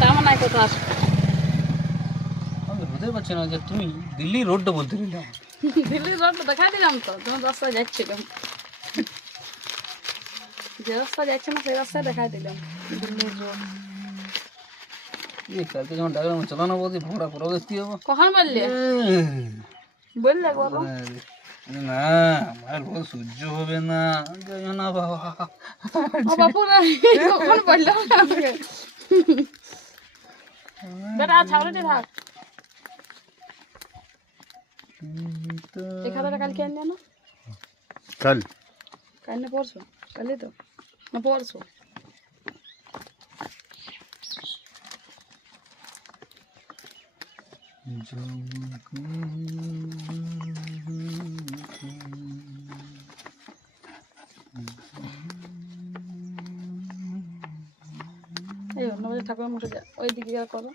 তেমন নাই কথা আসে। আমি বুঝতে পারছি না যে তুমি দিল্লি রোডটা বলতে দিলে দিল্লির রোডটা দেখাই দিলাম তো, তোমার রাস্তায় যাচ্ছিলাম, যে রাস্তা যাচ্ছে না সেই রাস্তায় দেখাই দিলাম দিল্লির রোড। কালকে যখন ডাকলাম চলো না বলছি ভোঁড়া পুরো দেখতে যাবো। কখন বললে? বললে বলো। না আমার বল সহ্য হবে না, যাই না বাবা। ও বাপু না, কখন বললাম না আমাকে। বেটা ছাগলটি থাক, এই খাতাটা কালকে আনলে না? কাল কাল না পরশু? কালই তো না পরশু? এই অন্য বাজে ঠাকুরের মুখে যা, ওই দিকে যা করো।